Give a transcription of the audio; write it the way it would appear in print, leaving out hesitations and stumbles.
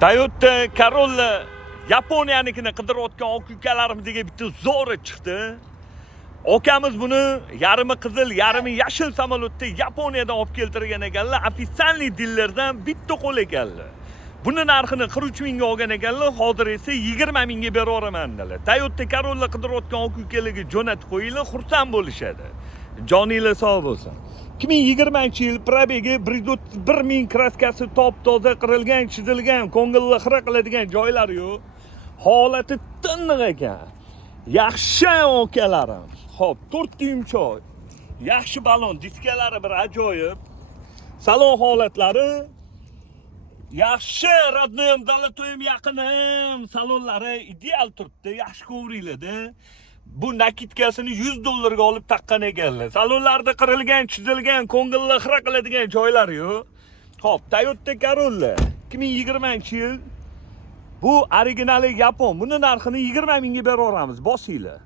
Toyota Corolla Yaponiyanikini qidirayotgan aka ukalarimizga bitta zo'ri chiqdi. Akamiz buni yarimi qizil, yarimi yashil samolyotda Yaponiyadan olib keltirgan ekanlar. Ofitsialniy dillerdan bitta qo'l ekanlar. Buni narxini 43 mingga olgan ekanlar, hozir esa 20 mingga beraman dedilar. Toyota Corolla qidirayotgan aka ukalarga jo'natib qo'yinglar, xursand bo'lishadi. Joninglar sog' bo'lsin. 2020-yil probegi 131 ming kraskasi top-toza qirilgan, chizilgan, ko'ngilni xira qiladigan joylari yo'q. Holati tiniq ekan. Yaxshi okalarim. Xo'p, 4 yumchoq. Yaxshi balon, diskalari bir ajoyib. Salon holatlari yaxshi, radnoyim, dalatoyim yaqinim. Salonlari ideal turibdi, yaxshi ko'ringlarda. Bu nakitkasini $100 olib taqqan ekanlar. Salonlarda qirilgan, chizilgan, ko'ngilni xira qiladigan joylari yo'q. Xo'p, Toyota Corolla 2020-yil. Bu originali yapon. Buni narxini 20 mingga beraveramiz, bosinglar.